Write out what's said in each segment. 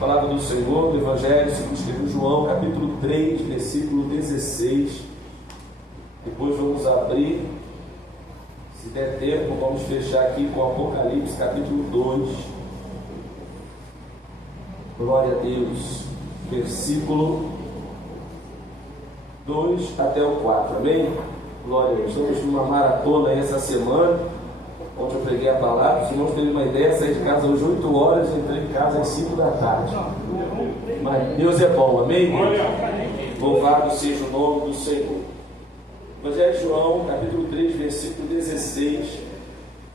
Palavra do Senhor, do Evangelho segundo escreveu João, capítulo 3, versículo 16. Depois vamos abrir, se der tempo, vamos fechar aqui com Apocalipse, capítulo 2. Glória a Deus. Versículo 2 até o 4, amém? Glória a Deus. Estamos numa maratona essa semana, onde eu preguei a palavra. Se não teve uma ideia, saí de casa às 8 horas, entrei em casa às 5 da tarde. Mas Deus é bom, amém? Louvado seja o nome do Senhor. Evangelho de João, capítulo 3, versículo 16.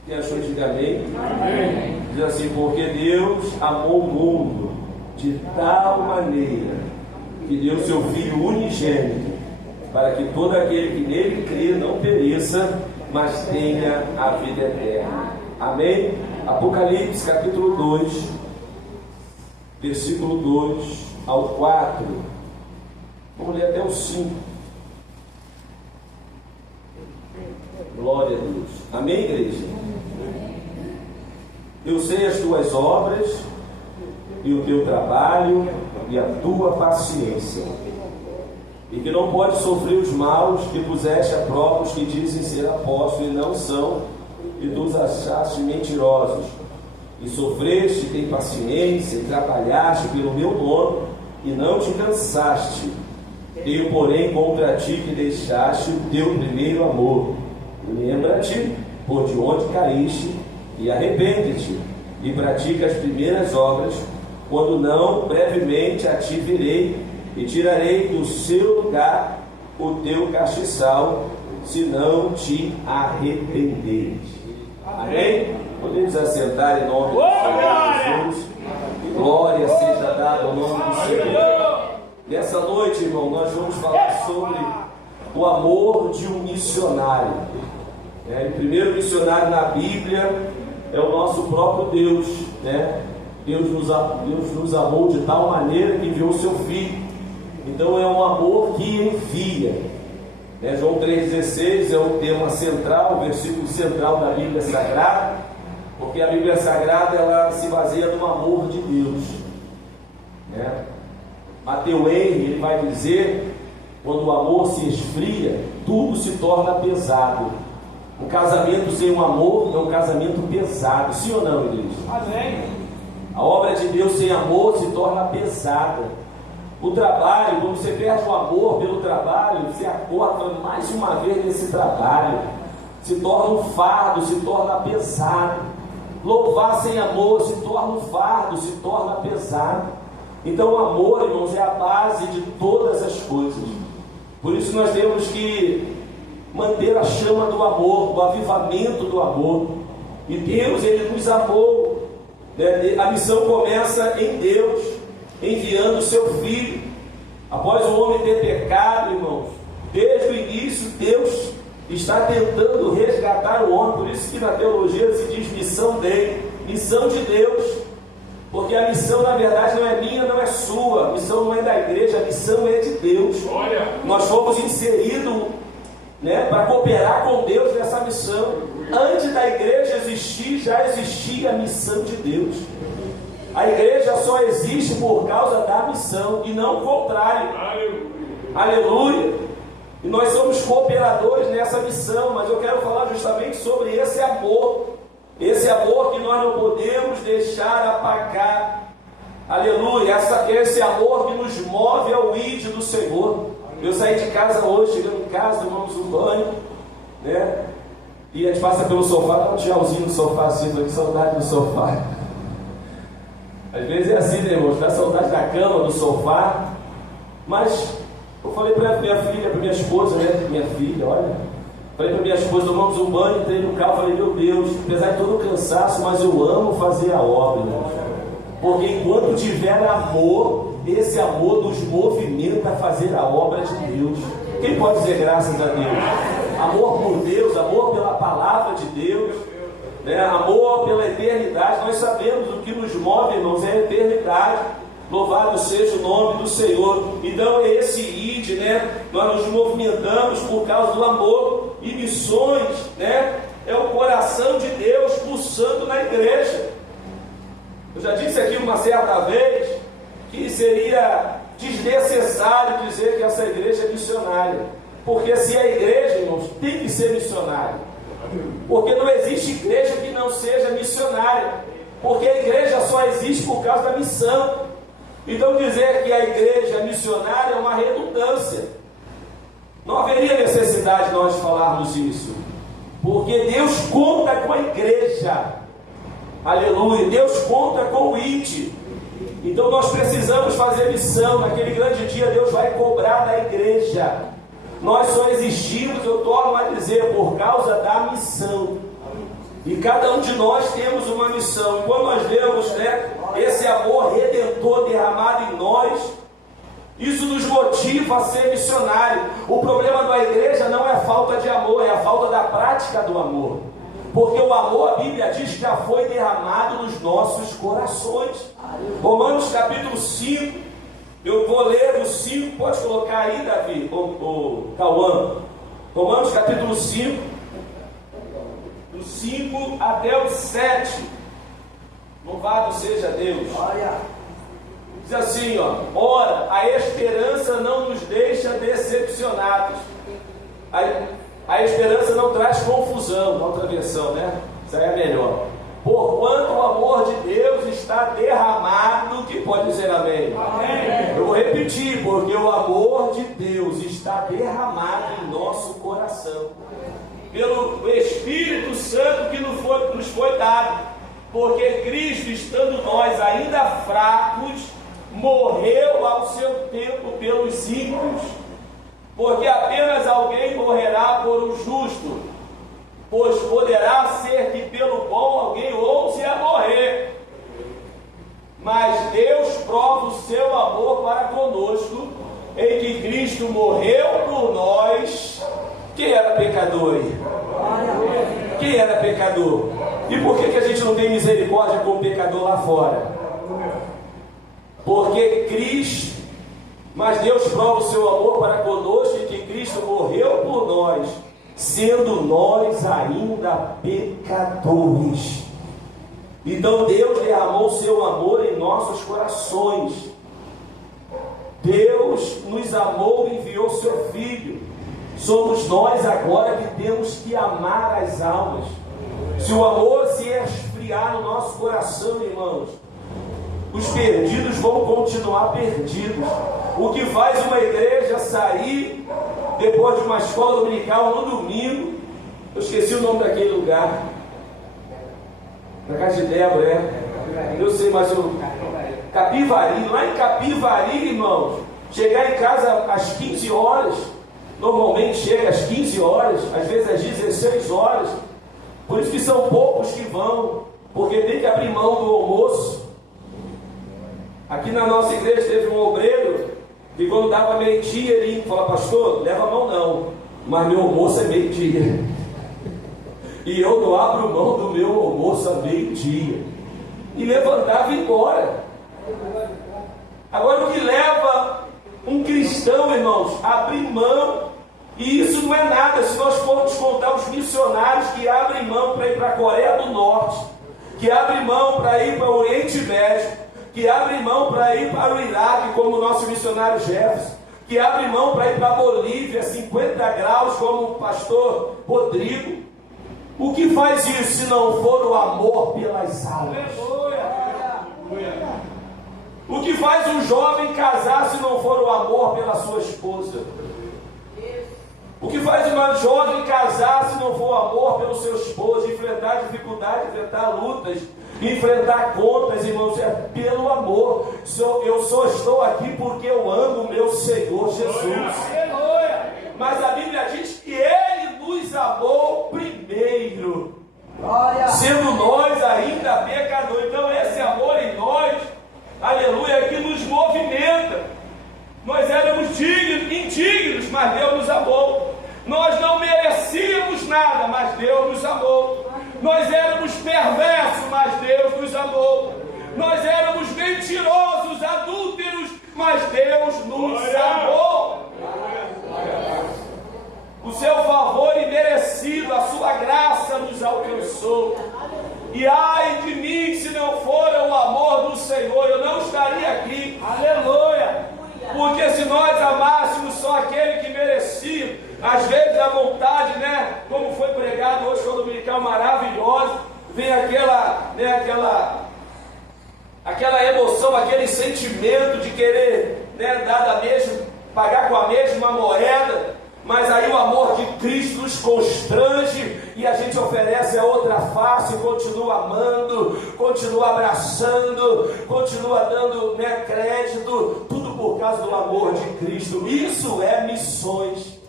Quem achou, diga amém? Amém. Diz assim: porque Deus amou o mundo de tal maneira que deu seu Filho unigênito, para que todo aquele que nele crê não pereça, mas tenha a vida eterna. Amém? Apocalipse capítulo 2, versículo 2 ao 4. Vamos ler até o 5. Glória a Deus. Amém, igreja? Eu sei as tuas obras e o teu trabalho e a tua paciência, e que não pode sofrer os maus que puseste a prova os que dizem ser apóstolos e não são, e tu os achaste mentirosos, e sofreste, tem paciência, e trabalhaste pelo meu nome, e não te cansaste. Tenho, porém, contra ti que deixaste o teu primeiro amor. Lembra-te, por de onde caíste, e arrepende-te, e pratica as primeiras obras. Quando não, brevemente a ti virei, e tirarei do seu lugar o teu castiçal, se não te arrependeres. Amém? Podemos assentar em nome do Senhor Jesus. Glória seja dada ao nome do Senhor. Nessa noite, irmão, nós vamos falar sobre o amor de um missionário. O primeiro missionário na Bíblia é o nosso próprio Deus, né? Deus nos amou de tal maneira que enviou o seu Filho. Então é um amor que envia. João 3,16 é o tema central, o versículo central da Bíblia Sagrada, porque a Bíblia Sagrada ela se baseia no amor de Deus. Mateus Henry ele vai dizer: quando o amor se esfria, tudo se torna pesado. Um casamento sem um amor é um casamento pesado, sim ou não, igreja? Amém. A obra de Deus sem amor se torna pesada. O trabalho, quando você perde o amor pelo trabalho, você acorda mais uma vez nesse trabalho, se torna um fardo, se torna pesado. Louvar sem amor se torna um fardo, se torna pesado. Então o amor, irmãos, é a base de todas as coisas. Por isso nós temos que manter a chama do amor, o avivamento do amor. E Deus, Ele nos amou. A missão começa em Deus, enviando o seu Filho. Após o homem ter pecado, irmãos, desde o início Deus está tentando resgatar o homem. Por isso que na teologia se diz missão dele, missão de Deus. Porque a missão na verdade não é minha, não é sua. A missão não é da igreja, a missão é de Deus. Nós fomos inseridos para cooperar com Deus nessa missão. Antes da igreja existir, já existia a missão de Deus. A igreja só existe por causa da missão e não o contrário. Aleluia! E nós somos cooperadores nessa missão, mas eu quero falar justamente sobre esse amor que nós não podemos deixar apagar. Aleluia! Esse amor que nos move ao id do Senhor. Eu saí de casa hoje, chegando em casa, tomamos um banho, e a gente passa pelo sofá, dá um tchauzinho no sofá assim, tô com saudade do sofá. Às vezes é assim, né, irmãos? Dá saudade da cama, do sofá. Mas eu falei para minha filha, para minha esposa, minha filha, olha. Falei para minha esposa, tomamos um banho, entrei no carro, falei: meu Deus, apesar de todo o cansaço, mas eu amo fazer a obra, irmãos. Porque enquanto tiver amor, esse amor nos movimenta a fazer a obra de Deus. Quem pode dizer graças a Deus? Amor por Deus, amor pela palavra de Deus, amor pela eternidade. Nós sabemos o que nos move, irmãos, é a eternidade. Louvado seja o nome do Senhor. Então é esse id, nós nos movimentamos por causa do amor. E missões, é o coração de Deus pulsando na igreja. Eu já disse aqui uma certa vez que seria desnecessário dizer que essa igreja é missionária. Porque se é igreja, irmãos, tem que ser missionária. Porque não existe igreja que não seja missionária. Porque a igreja só existe por causa da missão. Então dizer que a igreja é missionária é uma redundância. Não haveria necessidade de nós falarmos isso. Porque Deus conta com a igreja. Aleluia. Deus conta com o IT. Então nós precisamos fazer missão. Naquele grande dia Deus vai cobrar da igreja. Nós só existimos, eu torno a dizer, por causa da missão. E cada um de nós temos uma missão. E quando nós vemos, esse amor redentor derramado em nós, isso nos motiva a ser missionário. O problema da igreja não é falta de amor, é a falta da prática do amor. Porque o amor, a Bíblia diz que já foi derramado nos nossos corações. Romanos capítulo 5, eu vou ler o 5, pode colocar aí, Davi, o Cauã. Romanos capítulo 5, do 5 até o 7. Louvado seja Deus. Diz assim, ora, a esperança não nos deixa decepcionados. A esperança não traz confusão, na outra versão, né? Isso aí é melhor. Porquanto o amor de Deus está derramado, que pode dizer amém? Amém. Eu vou repetir, porque o amor de Deus está derramado em nosso coração, pelo Espírito Santo que nos foi dado, porque Cristo, estando nós ainda fracos, morreu ao seu tempo pelos ímpios, porque apenas alguém morrerá por um justo, pois poderá ser que pelo bom alguém ouse a morrer. Mas Deus prova o seu amor para conosco, em que Cristo morreu por nós. Quem era pecador aí? Quem era pecador? E por que a gente não tem misericórdia com o pecador lá fora? Porque Cristo, mas Deus prova o seu amor para conosco, em que Cristo morreu por nós, sendo nós ainda pecadores. Então Deus derramou o seu amor em nossos corações. Deus nos amou e enviou seu Filho. Somos nós agora que temos que amar as almas. Se o amor se esfriar no nosso coração, irmãos, os perdidos vão continuar perdidos. O que faz uma igreja sair depois de uma escola dominical no domingo, eu esqueci o nome daquele lugar, na casa de Débora, eu sei, mas Capivari, lá em Capivari, irmãos, chegar em casa às 15 horas, normalmente chega às 15 horas, às vezes às 16 horas, por isso que são poucos que vão, porque tem que abrir mão do almoço. Aqui na nossa igreja teve um obreiro que quando dava meio-dia ele falava: pastor, leva a mão não, mas meu almoço é meio-dia. E eu não abro mão do meu almoço a meio-dia. E levantava e ia embora. Agora o que leva um cristão, irmãos, a abrir mão, e isso não é nada, se nós formos contar os missionários que abrem mão para ir para a Coreia do Norte, que abrem mão para ir para o Oriente Médio, que abrem mão para ir para o Iraque, como o nosso missionário Jefferson, que abrem mão para ir para a Bolívia, 50 graus, como o pastor Rodrigo. O que faz isso se não for o amor pelas almas? O que faz um jovem casar se não for o amor pela sua esposa? O que faz uma jovem casar se não for o amor pelo seu esposo? Enfrentar dificuldades, enfrentar lutas, enfrentar contas, irmãos, é pelo amor. Eu só estou aqui porque eu amo o meu Senhor Jesus. Mas a Bíblia diz que Ele nos amou primeiro, sendo nós ainda pecadores. Então esse amor em nós, aleluia, é que nos movimenta. Nós éramos indignos, mas Deus nos amou. Nós não merecíamos nada, mas Deus nos amou. Nós éramos perversos, mas Deus nos amou. Nós éramos mentirosos, adúlteros, mas Deus nos amou. O seu favor imerecido, a sua graça nos alcançou. E ai de mim se não for o amor do Senhor, eu não estaria aqui. são aquele sentimento de querer, pagar com a mesma moeda, mas aí o amor de Cristo nos constrange e a gente oferece a outra face, continua amando, continua abraçando, continua dando crédito, tudo por causa do amor de Cristo. Isso é missões.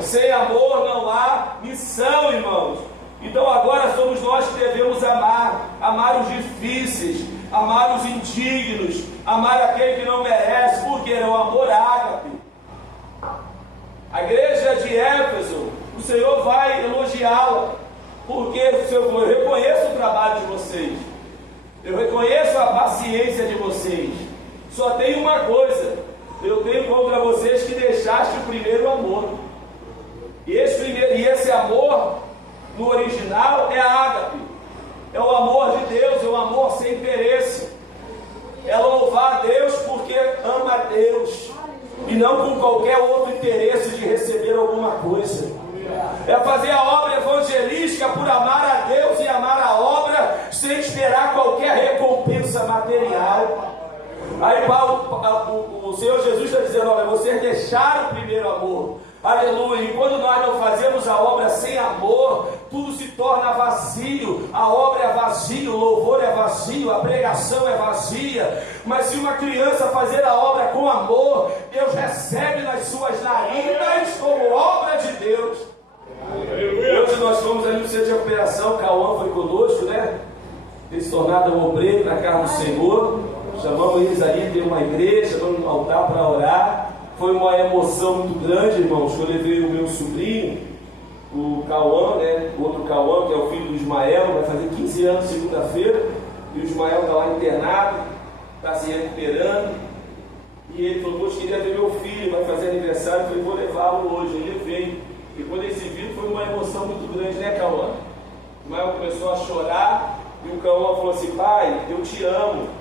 Sem amor não há missão, irmãos. Então agora somos nós que devemos amar os difíceis, amar os indignos, amar aquele que não merece, porque é o amor ágape. A igreja de Éfeso, o Senhor vai elogiá-la, porque eu reconheço o trabalho de vocês, eu reconheço a paciência de vocês, só tem uma coisa, eu tenho contra vocês que deixaste o primeiro amor, e esse amor, no original, é ágape, é o amor de Deus, é o amor sem interesse, é louvar a Deus porque ama a Deus, e não com qualquer outro interesse de receber alguma coisa. É fazer a obra evangelística por amar a Deus e amar a obra sem esperar qualquer recompensa material. Aí o Senhor Jesus está dizendo: olha, vocês deixaram o primeiro amor. Aleluia. E quando nós não fazemos a obra sem amor, tudo se torna vazio. A obra é vazia, o louvor é vazio, a pregação é vazia. Mas se uma criança fazer a obra com amor, Deus recebe nas suas narinas como obra de Deus. Hoje nós fomos ali no centro de recuperação, o Cauã foi conosco, tem se tornado um obreiro na casa do Senhor. Chamamos eles ali, tem uma igreja, vamos no altar para orar. Foi uma emoção muito grande, irmãos, que eu levei o meu sobrinho, o Cauã, o outro Cauã, que é o filho do Ismael, vai fazer 15 anos segunda-feira, e o Ismael está lá internado, está se recuperando, e ele falou: poxa, queria ver meu filho, vai fazer aniversário, eu falei: vou levá-lo hoje. Ele veio, e quando ele se viu, foi uma emoção muito grande, Cauã? O Ismael começou a chorar, e o Cauã falou assim: pai, eu te amo.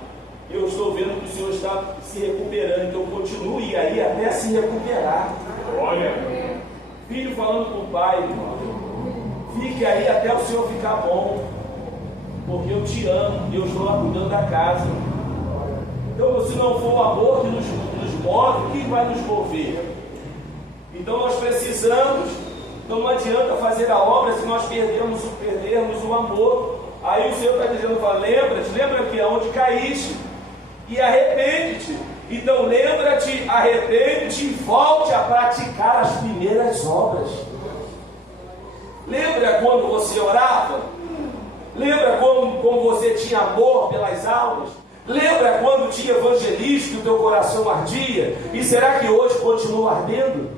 E eu estou vendo que o Senhor está se recuperando, então continue aí até se recuperar. Olha, filho falando com o pai, irmão, fique aí até o Senhor ficar bom, porque eu te amo e eu estou lá cuidando da casa. Então, se não for o amor que nos move, quem vai nos mover? Então nós precisamos, então não adianta fazer a obra se nós perdermos o amor. Aí o Senhor está dizendo: lembra que aonde caíste, e arrepende-te. Então lembra-te, arrepende-te e volte a praticar as primeiras obras. Lembra quando você orava? Lembra como você tinha amor pelas almas? Lembra quando tinha evangelismo e o teu coração ardia? E será que hoje continua ardendo?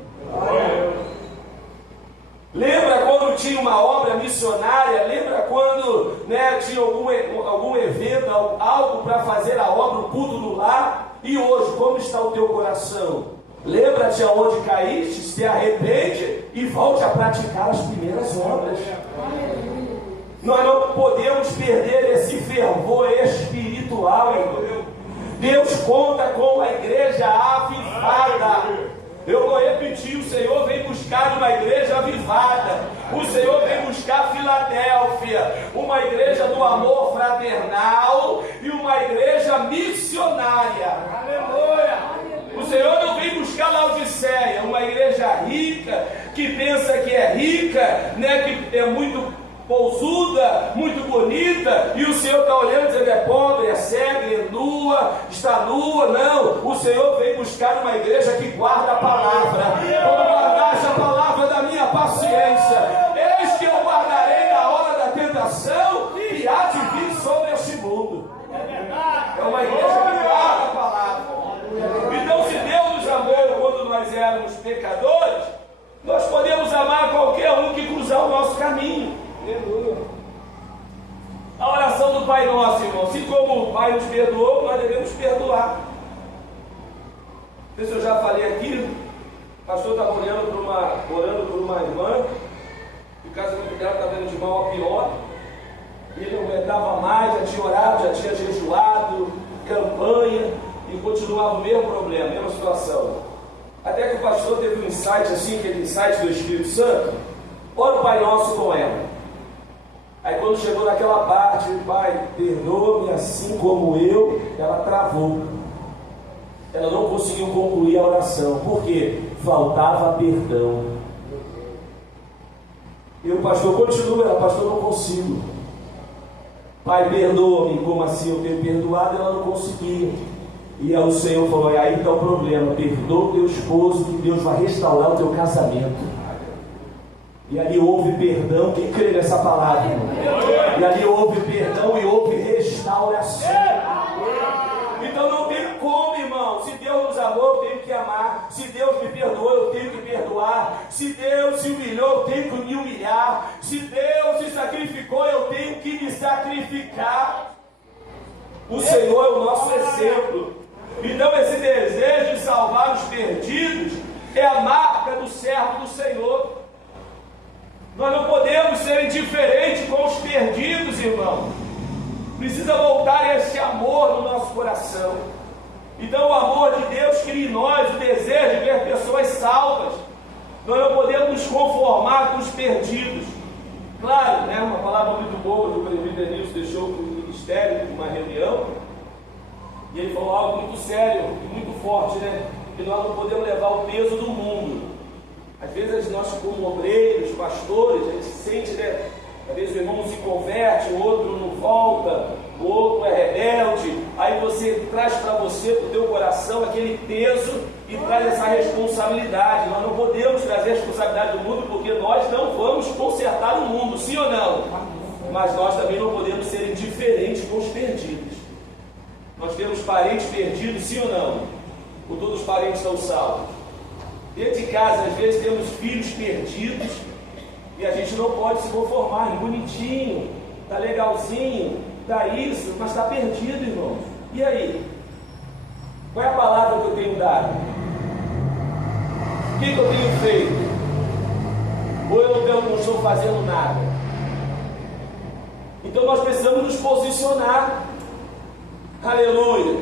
Lembra quando tinha uma obra missionária? Lembra quando tinha algum evento, algo para fazer a obra, o culto do lar? E hoje, como está o teu coração? Lembra-te aonde caíste, se arrepende e volte a praticar as primeiras obras. Nós não podemos perder esse fervor espiritual, irmão. Deus conta com a igreja avivada. Eu vou repetir: o Senhor vem buscar uma igreja avivada. O Senhor vem buscar Filadélfia, uma igreja do amor fraternal e uma igreja missionária. Aleluia! O Senhor não vem buscar Laodiceia, uma igreja rica, que pensa que é rica, que é muito pousuda, muito bonita, e o Senhor está olhando dizendo: é pobre, é cega, é nua, está nua. Não, o Senhor vem buscar uma igreja que guarda a palavra. Quando guardaste a palavra da minha paciência, eis que eu guardarei na hora da tentação e há de vir sobre este mundo. É uma igreja que guarda a palavra. Então, se Deus nos amou quando nós éramos pecadores, nós podemos amar qualquer um que cruzar o nosso caminho. A oração do Pai Nosso, irmão: assim como o Pai nos perdoou, nós devemos perdoar. Não sei se eu já falei aqui, o pastor estava orando por uma irmã, e o casamento dela estava indo de mal a pior, e ele não aguentava mais, já tinha orado, já tinha jejuado, campanha, e continuava o mesmo problema, a mesma situação. Até que o pastor teve um insight assim, aquele insight do Espírito Santo: ora o Pai Nosso com ela. Aí quando chegou naquela parte, pai, perdoa-me assim como eu, ela travou. Ela não conseguiu concluir a oração. Por quê? Faltava perdão. E o pastor continua, ela, pastor, não consigo. Pai, perdoa-me, como assim eu tenho perdoado? Ela não conseguia. E aí o Senhor falou, aí está o problema, perdoa o teu esposo, que Deus vai restaurar o teu casamento. E ali houve perdão, quem crê nessa palavra? E ali houve perdão e houve restauração. Então não tem como, irmão. Se Deus nos amou, eu tenho que amar. Se Deus me perdoou, eu tenho que perdoar. Se Deus se humilhou, eu tenho que me humilhar. Se Deus se sacrificou, eu tenho que me sacrificar. O Senhor é o nosso exemplo. Então esse desejo de salvar os perdidos é a marca do servo do Senhor. Nós não podemos ser indiferentes com os perdidos, irmão. Precisa voltar esse amor no nosso coração. Então o amor de Deus cria em nós o desejo de ver pessoas salvas. Nós não podemos nos conformar com os perdidos. Claro, né, uma palavra muito boa que o presbítero Nilson deixou para o ministério, numa reunião, e ele falou algo muito sério e muito forte, né? Que nós não podemos levar o peso do mundo. Às vezes nós, como obreiros, pastores, a gente sente, né? Às vezes o irmão não se converte, o outro não volta, o outro é rebelde. Aí você traz para você, para o teu coração, aquele peso e traz essa responsabilidade. Nós não podemos trazer a responsabilidade do mundo, porque nós não vamos consertar o mundo, sim ou não? Mas nós também não podemos ser indiferentes com os perdidos. Nós temos parentes perdidos, sim ou não? Ou todos os parentes são salvos? Dentro de casa, às vezes, temos filhos perdidos e a gente não pode se conformar. Bonitinho, tá legalzinho, tá isso, mas está perdido, irmão. E aí? Qual é a palavra que eu tenho dado? O que eu tenho feito? Ou eu não estou fazendo nada? Então nós precisamos nos posicionar. Aleluia.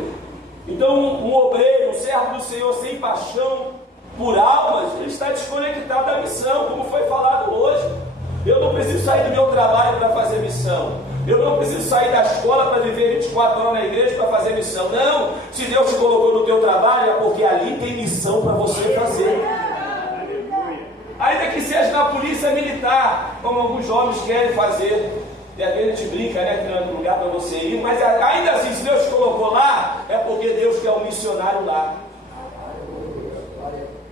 Então um obreiro, um servo do Senhor sem paixão por almas, ele está desconectado da missão, como foi falado hoje. Eu não preciso sair do meu trabalho para fazer missão. Eu não preciso sair da escola para viver 24 horas na igreja para fazer missão. Não, se Deus te colocou no teu trabalho, é porque ali tem missão para você fazer. Ainda que seja na polícia militar, como alguns jovens querem fazer. E às vezes a gente brinca, né, que não é lugar para você ir, mas ainda assim, se Deus te colocou lá, é porque Deus quer um missionário lá.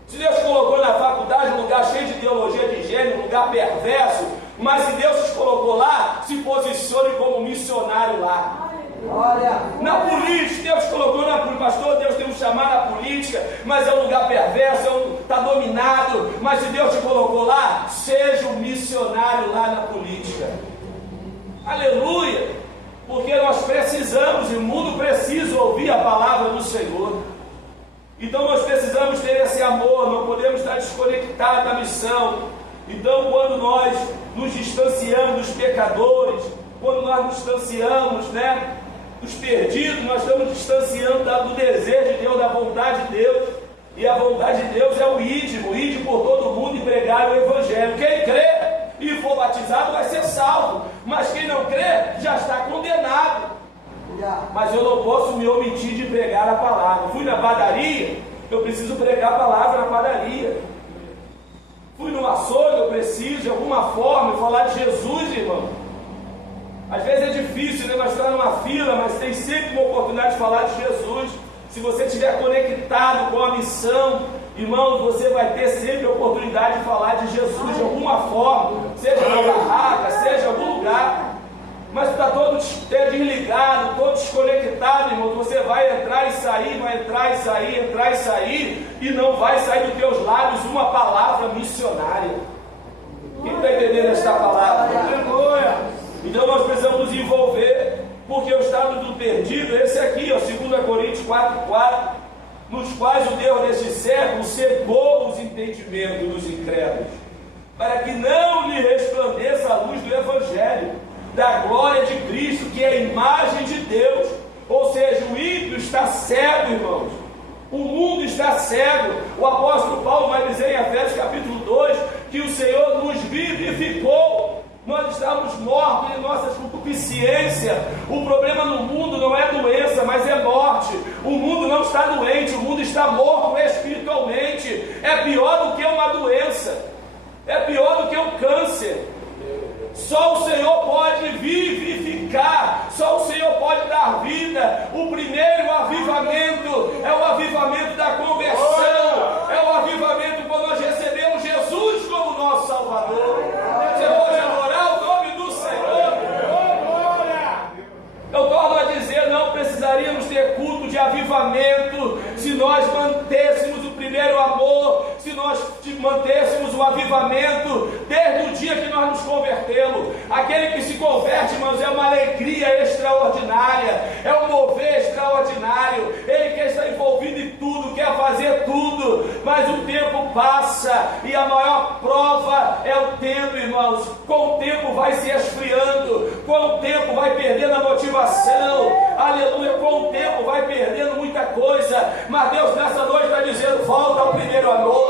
Se Deus te colocou na faculdade, um lugar cheio de ideologia de gênero, um lugar perverso, mas se Deus te colocou lá, se posicione como missionário lá. Na política, Deus te colocou na política, pastor, Deus tem um chamado na política, mas é um lugar perverso, está dominado, mas se Deus te colocou lá, seja um missionário lá na política. Aleluia! Porque nós precisamos, e o mundo precisa ouvir a palavra do Senhor. Então nós precisamos ter esse amor, não podemos estar desconectados da missão. Então quando nós nos distanciamos dos pecadores, quando nós nos distanciamos, né, dos perdidos, nós estamos distanciando do desejo de Deus, da vontade de Deus. E a vontade de Deus é o ide por todo mundo e pregar o Evangelho. Quem crê e for batizado vai ser salvo, mas quem não crê já está condenado. Mas eu não posso me omitir de pregar a palavra. Fui na padaria, eu preciso pregar a palavra na padaria. Fui no açougue, eu preciso de alguma forma falar de Jesus, irmão. Às vezes é difícil, né? Nós estamos numa fila, mas tem sempre uma oportunidade de falar de Jesus. Se você estiver conectado com a missão, irmão, você vai ter sempre a oportunidade de falar de Jesus de alguma forma, seja na barraca, seja em algum lugar. Mas está todo desligado, todo desconectado, irmão. Você vai entrar e sair, vai entrar e sair, entrar e sair, e não vai sair dos teus lábios uma palavra missionária. Quem está entendendo esta palavra? Então nós precisamos nos envolver, porque o estado do perdido é esse aqui, ó, 2 Coríntios 4:4, nos quais o Deus deste século cegou os entendimentos dos incrédulos, para que não lhe resplandeça a luz do Evangelho, da glória de Cristo, que é a imagem de Deus. Ou seja, o ímpio está cego, irmãos. O mundo está cego. O apóstolo Paulo vai dizer em Efésios capítulo 2, que o Senhor nos vivificou. nós estamos mortos em nossas concupiscências. O problema no mundo não é doença, mas é morte. O mundo não está doente, o mundo está morto espiritualmente. É pior do que uma doença, é pior do que um câncer. Só o Senhor pode vivificar, só o Senhor pode dar vida. O primeiro avivamento é o avivamento da conversão, é o avivamento quando nós recebemos Jesus como nosso Salvador. Você pode adorar o nome do Senhor. Eu torno a dizer, não precisaríamos ter culto de avivamento se nós mantêssemos o primeiro amor, se nós mantêssemos o avivamento desde o dia que nós nos convertemos. Aquele que se converte, irmãos, é uma alegria extraordinária, é um mover extraordinário. Ele quer estar envolvido em tudo, quer fazer tudo, mas o tempo passa e a maior prova é o tempo, irmãos. Com o tempo vai se esfriando, com o tempo vai perdendo a motivação, aleluia, com o tempo vai perdendo muita coisa, mas Deus nessa noite está dizendo, volta ao primeiro amor.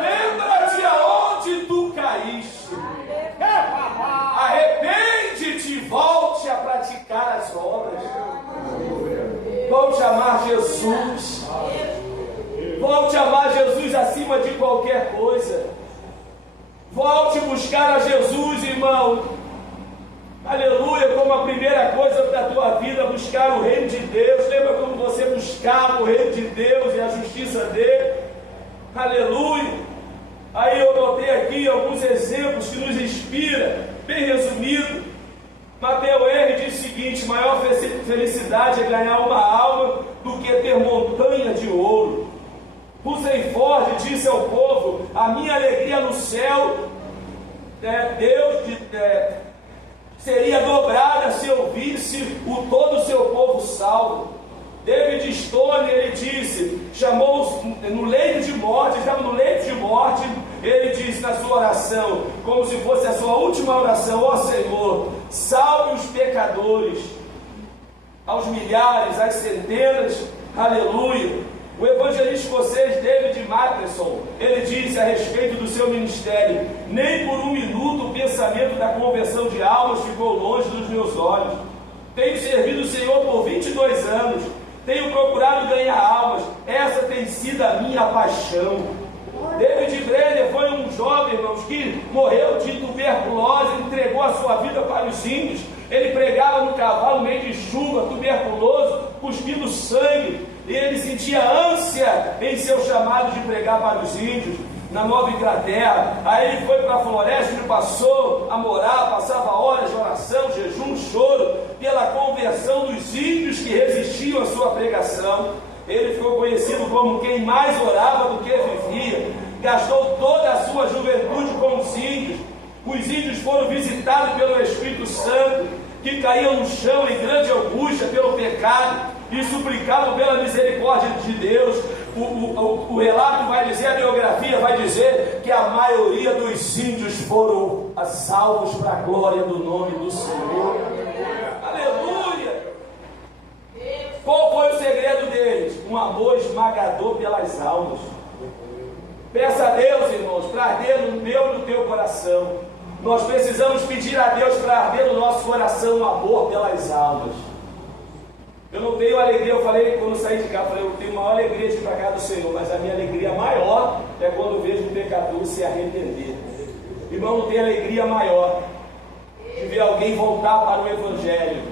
Lembra-te aonde tu caíste, arrepende-te e volte a praticar as obras. Volte a amar Jesus, volte a amar Jesus acima de qualquer coisa. Volte a buscar a Jesus, irmão. Aleluia, como a primeira coisa da tua vida, buscar o reino de Deus. Lembra como você buscava o reino de Deus e a justiça dele? Aleluia. Aí eu notei aqui alguns exemplos que nos inspiram, bem resumido. Mateus R diz o seguinte: maior felicidade é ganhar uma alma do que ter montanha de ouro. Hussein Ford disse ao povo: a minha alegria no céu, seria dobrada se eu visse todo o seu povo salvo. David Stone, ele disse, chamou no leito de morte, estava no leito de morte, ele disse na sua oração, como se fosse a sua última oração: ó Senhor, salve os pecadores, aos milhares, às centenas, aleluia. O evangelista escocês David Matheson, ele disse a respeito do seu ministério: nem por um minuto o pensamento da conversão de almas ficou longe dos meus olhos. Tenho servido o Senhor por 22 anos, tenho procurado ganhar almas, essa tem sido a minha paixão. David Brenner foi um jovem, irmãos, que morreu de tuberculose, entregou a sua vida para os índios. Ele pregava no cavalo, no meio de chuva, tuberculoso, cuspindo sangue, e ele sentia ânsia em seu chamado de pregar para os índios na Nova Inglaterra. Aí ele foi para a floresta e passou a morar, passava horas de oração, jejum, choro pela conversão dos índios que resistiam à sua pregação. Ele ficou conhecido como quem mais orava do que vivia. Gastou toda a sua juventude com os índios. Os índios foram visitados pelo Espírito Santo, que caíam no chão em grande angústia pelo pecado e suplicavam pela misericórdia de Deus. O relato vai dizer, a biografia vai dizer que a maioria dos índios foram salvos para a glória do nome do Senhor. Aleluia! Qual foi o segredo deles? Um amor esmagador pelas almas. Peça a Deus, irmãos, para arder no meu e no teu coração. Nós precisamos pedir a Deus para arder no nosso coração um amor pelas almas. Eu não tenho alegria, eu falei quando saí de cá, eu falei, eu tenho maior alegria de ir para a casa do Senhor, mas a minha alegria maior é quando eu vejo um pecador se arrepender. Irmão, não tem alegria maior de ver alguém voltar para o Evangelho.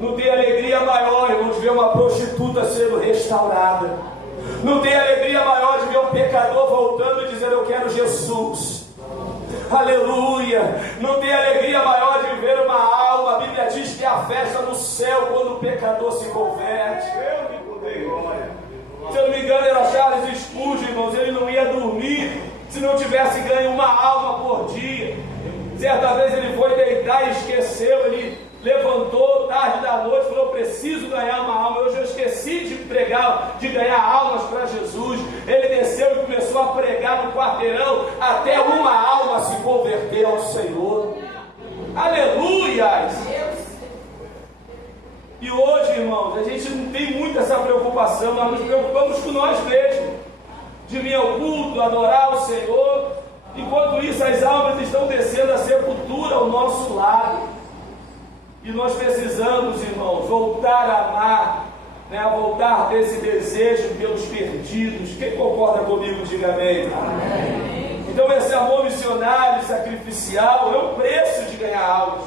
Não tem alegria maior, irmão, de ver uma prostituta sendo restaurada. Não tem alegria maior de ver um pecador voltando e dizendo: eu quero Jesus. Aleluia! Não tem alegria maior de ver uma alma. A Bíblia diz que há festa no céu quando o pecador se converte. Se eu não me engano, era Charles Spurgeon, irmãos. Ele não ia dormir se não tivesse ganho uma alma por dia. Certa vez ele foi deitar e esqueceu. Ele levantou tarde da noite e falou: preciso ganhar uma alma. Hoje eu esqueci de pregar, de ganhar almas para Jesus. Ele desceu e começou a pregar no quarteirão, até uma alma se converteu ao Senhor. Aleluias! E hoje, irmãos, a gente não tem muito essa preocupação. Nós nos preocupamos com nós mesmos, de vir ao culto, adorar o Senhor. Enquanto isso, as almas estão descendo a sepultura ao nosso lado. E nós precisamos, irmãos, voltar a amar, né? Voltar desse desejo pelos perdidos. Quem concorda comigo, diga amém. Amém. Então esse amor missionário, sacrificial, é o preço de ganhar almas.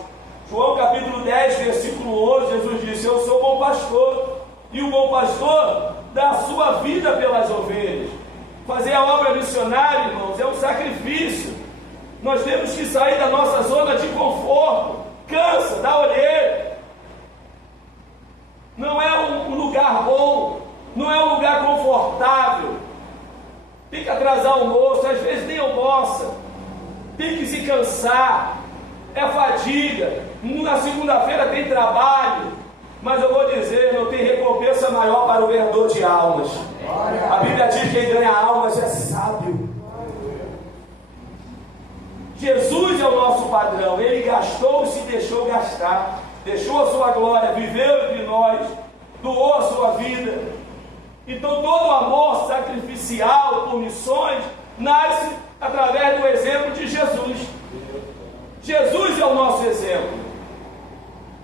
João capítulo 10, versículo 11, Jesus disse: eu sou o bom pastor, e o bom pastor dá a sua vida pelas ovelhas. Fazer a obra missionária, irmãos, é um sacrifício. Nós temos que sair da nossa zona de conforto. Cansa, dá olheira. Não é um lugar bom, não é um lugar confortável. Tem que atrasar o almoço, às vezes nem almoça. Tem que se cansar, é fadiga. Na segunda-feira tem trabalho, mas eu vou dizer, não tem recompensa maior para o ganhador de almas. A Bíblia diz que quem ganha almas é sábio. Jesus é o nosso padrão. Ele gastou e se deixou gastar, deixou a sua glória, viveu entre nós, doou a sua vida. Então todo amor sacrificial por missões nasce através do exemplo de Jesus. Jesus é o nosso exemplo.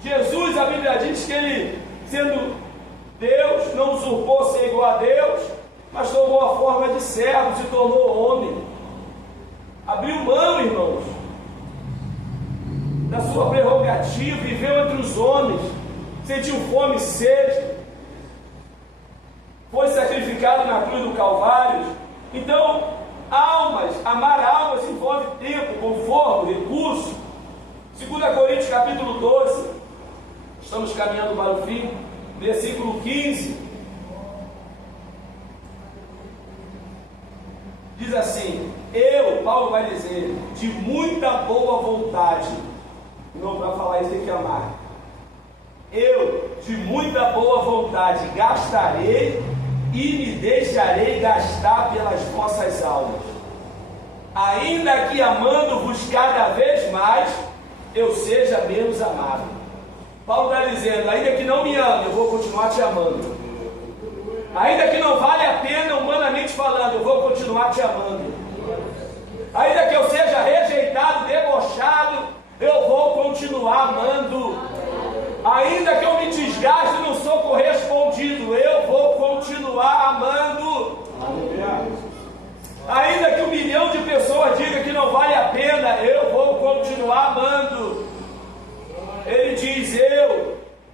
Jesus, a Bíblia diz que ele, sendo Deus, não usurpou ser igual a Deus, mas tomou a forma de servo, se tornou homem. Abriu mão, irmãos, da sua prerrogativa, viveu entre os homens, sentiu fome e sede, foi sacrificado na cruz do Calvário. Então, amar almas envolve tempo, conforto, recurso. 2 Coríntios capítulo 12, estamos caminhando para o fim, versículo 15, diz assim: Paulo vai dizer, de muita boa vontade, não, para falar isso tem que amar, de muita boa vontade gastarei e me deixarei gastar pelas vossas almas, ainda que amando-vos cada vez mais, eu seja menos amado. Paulo está dizendo, ainda que não me ame, eu vou continuar te amando. Ainda que não vale a pena humanamente falando, eu vou continuar te amando. Ainda que eu seja rejeitado, debochado, eu vou continuar amando. Ainda que eu me desgaste e não sou correspondido, eu vou continuar amando. Ainda que 1 milhão de pessoas digam que não vale a pena, eu vou continuar amando. Ele diz,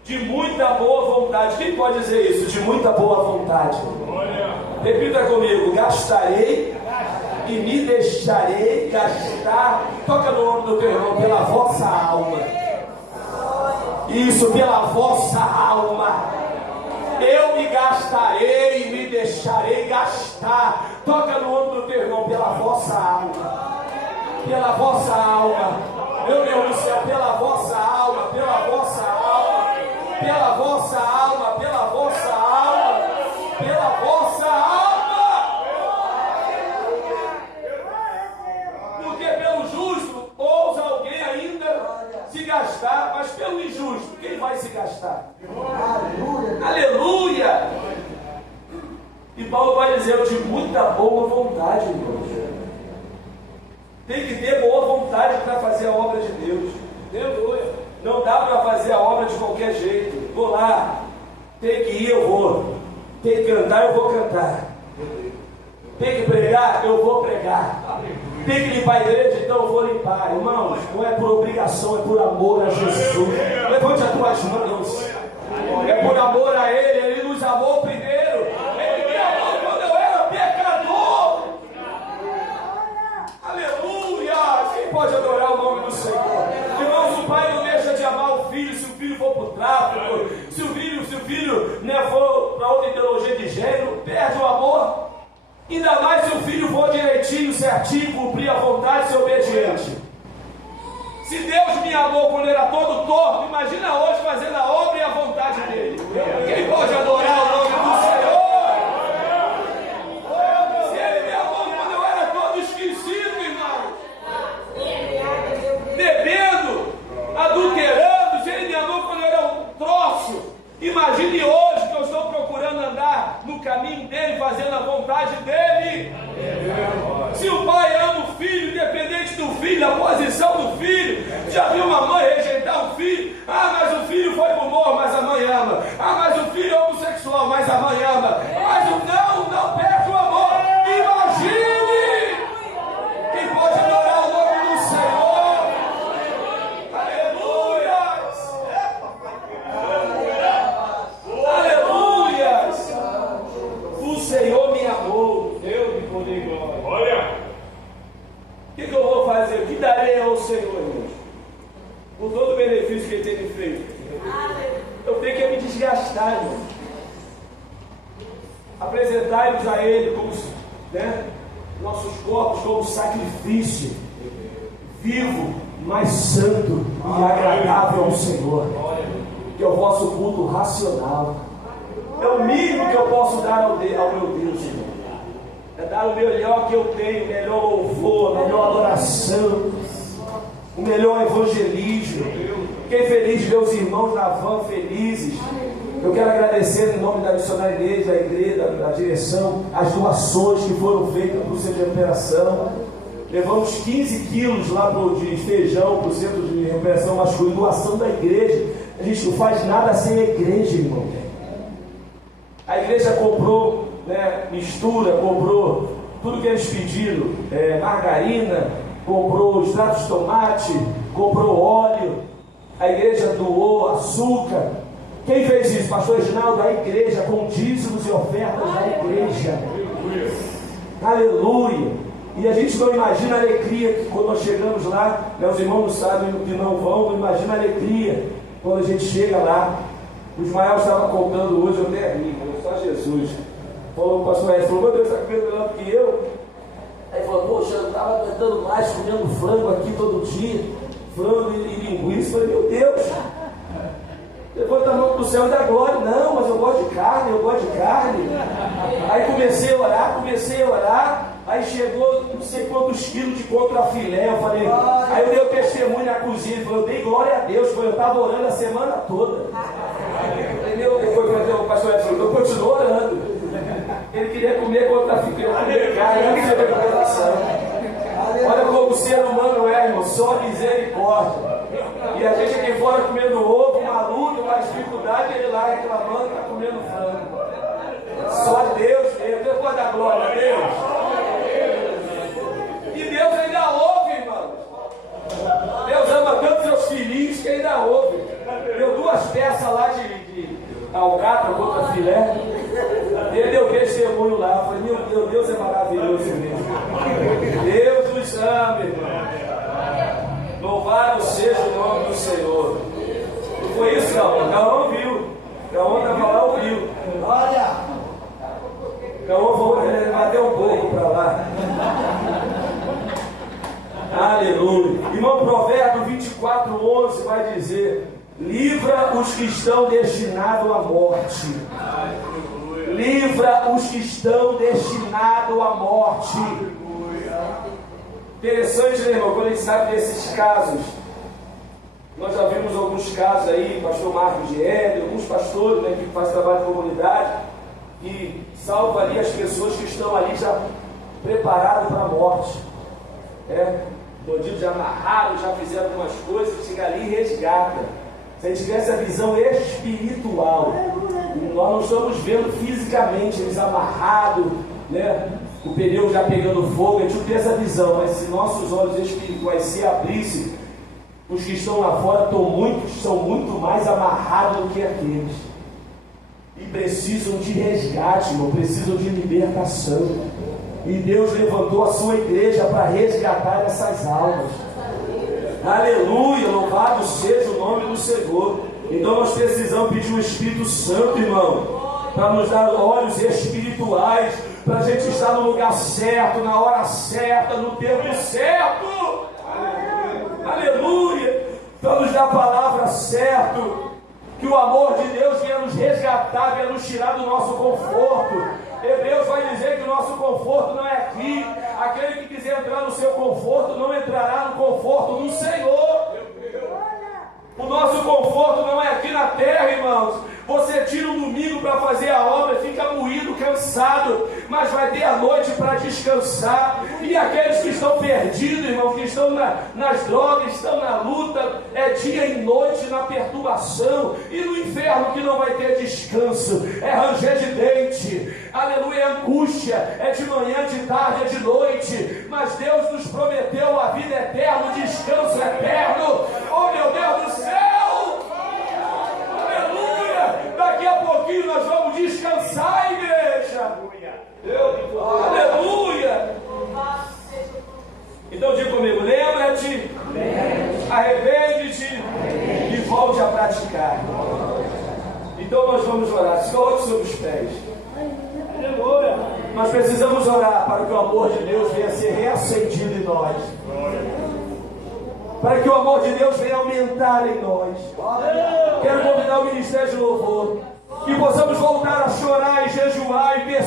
de muita boa vontade. Quem pode dizer isso? De muita boa vontade. Repita comigo: gastarei e me deixarei gastar. Toca no ombro do teu irmão, pela vossa alma. Isso, pela vossa alma. Eu me gastarei e me deixarei gastar. Toca no ombro do teu irmão, pela vossa alma. Pela vossa alma. Meu Deus do céu, pela vossa alma, pela vossa alma, pela vossa alma, pela vossa alma, pela vossa alma. Porque pelo justo ousa alguém ainda se gastar, mas pelo injusto, quem vai se gastar? Aleluia! Aleluia! E Paulo vai dizer, de muita boa vontade, irmãos. Tem que ter boa vontade para fazer a obra de Deus. Aleluia! Não dá para fazer a obra de qualquer jeito. Vou lá, tem que ir, eu vou. Tem que cantar, eu vou cantar. Tem que pregar, eu vou pregar. Tem que limpar a igreja, então eu vou limpar. Irmãos, não é por obrigação, é por amor a Jesus. Levante as tuas mãos. É por amor a Ele. Ele nos amou primeiro. Ele me amou quando eu era pecador. Aleluia! Quem pode adorar o nome do Senhor? Irmãos, o pai não deixa de amar o filho se o filho for para o tráfico, se o filho for para outra ideologia de gênero, perde o amor. Ainda mais se o filho for direitinho, certinho, cumprir a vontade e ser obediente. Se Deus me amou quando era todo torto, imagina hoje fazendo a obra e a vontade dele. Quem pode adorar o nome do Senhor? Se ele me amou quando eu era todo esquisito, irmão, bebendo, adulterando, se ele me amou quando eu era um troço, imagine hoje que eu estou procurando andar no caminho dele, fazendo a vontade dele. filho, a posição do filho. Já viu uma mãe rejeitar um filho? Ah, mas o filho foi pro morro, mas a mãe ama. Ah, mas o filho é homossexual, mas a mãe ama. Mas não perde o amor. Imagine quem pode adorar o nome do Senhor. Aleluias. O Senhor me amou. Eu me colhei glória. Olha. O que eu vou fazer? O que darei ao Senhor, irmãos? Por todo o benefício que Ele tem me feito. Eu tenho que me desgastar, irmão. Apresentai-nos a Ele como, nossos corpos como sacrifício vivo, mais santo e agradável ao Senhor, que é o vosso culto racional. É o mínimo que eu posso dar ao meu Deus, irmão. É dar o melhor que eu tenho, o melhor louvor, a melhor adoração, o melhor evangelismo. Fiquei feliz, meus irmãos na van felizes. Eu quero agradecer em nome da missionária igreja, da igreja, da direção, as doações que foram feitas para o centro de recuperação. Levamos 15 quilos lá de feijão para o centro de recuperação masculino, doação da igreja. A gente não faz nada sem a igreja, irmão. A igreja comprou mistura, comprou tudo que eles pediram, margarina, comprou extrato de tomate, comprou óleo. A igreja doou açúcar. Quem fez isso? Pastor Reginaldo, a igreja, com dízimos e ofertas da igreja. Aleluia. E a gente não imagina a alegria que quando nós chegamos lá, os irmãos não sabem que não vão, não imagina a alegria quando a gente chega lá. Os maiores estavam contando hoje, eu até ri, só Jesus. Falou o pastor Edson, falou, meu Deus, está comendo melhor do que eu? Aí falou, poxa, eu estava aguentando mais, comendo frango aqui todo dia, frango e linguiça. Eu falei, meu Deus, levanta a mão para o céu e dá glória. Não, mas eu gosto de carne, Aí comecei a orar, aí chegou não sei quantos quilos de contrafilé. Eu falei, aí eu dei o testemunho na cozinha, eu dei glória a Deus, eu estava orando a semana toda. Depois o pastor Edson falou, eu continuo orando. Ele queria comer contrafilé, eu comer carne, antes da recuperação. Olha como o ser humano é, irmão, só misericórdia. E a gente aqui fora comendo ovo, maluco, uma dificuldade, ele lá reclamando, está comendo frango. Só Deus mesmo. Deus pode dar glória a Deus. E Deus ainda ouve, irmãos. Deus ama tanto seus filhinhos que ainda ouve. Deu 2 peças lá de alcatra contra filé. Ele deu testemunho lá. Eu falei, meu Deus é maravilhoso mesmo. Deus nos ama, irmão. Louvado seja o nome do Senhor. Não foi isso, não? Caon viu. Caon estava lá, ouviu. Olha! Caon foi bater um pouco para lá. Aleluia. Irmão, Provérbio 24:11 vai dizer: livra os que estão destinados à morte. Livra os que estão destinados à morte. Interessante, né, irmão? Quando a gente sabe desses casos, nós já vimos alguns casos aí, pastor Marcos de Hélio, alguns pastores, né, que fazem trabalho de comunidade, e salva ali as pessoas que estão ali já preparadas para a morte. Bandidos já amarraram, já fizeram algumas coisas, chega ali e resgata. Se a gente tivesse a visão espiritual, nós não estamos vendo fisicamente eles amarrados, o pneu já pegando fogo, a gente não tem essa visão, mas se nossos olhos espirituais se abrissem, os que estão lá fora são muito mais amarrados do que aqueles, e precisam de resgate, irmão, precisam de libertação, e Deus levantou a sua igreja para resgatar essas almas. Aleluia, louvado seja o nome do Senhor. Então nós precisamos pedir o Espírito Santo, irmão, para nos dar olhos espirituais, para a gente estar no lugar certo, na hora certa, no tempo certo. Aleluia. Para nos dar a palavra certa, que o amor de Deus venha nos resgatar, venha nos tirar do nosso conforto. Hebreus vai dizer que o nosso conforto não é aqui. Aquele que quiser entrar no seu conforto não entrará no conforto do Senhor. O nosso conforto não é aqui na terra, irmãos. Você tira um domingo para fazer a obra e fica moído cansado, mas vai ter a noite para descansar. E aqueles que estão perdidos, irmãos, que estão nas drogas, estão na luta, é dia e noite na perturbação, e no inferno que não vai ter descanso, é ranger de dente, aleluia, é angústia, é de manhã, de tarde, é de noite, mas Deus nos prometeu a vida eterna, o descanso eterno. Oh meu Deus do céu, aleluia, daqui a pouquinho nós vamos descansar, igreja, aleluia. Então diga comigo, lembra-te, arrepende-te e volte a praticar. Então nós vamos orar, se coloque sobre os pés. Nós precisamos orar para que o amor de Deus venha a ser reacendido em nós, para que o amor de Deus venha aumentar em nós. Quero convidar o ministério de louvor, que possamos voltar a chorar e jejuar e perceber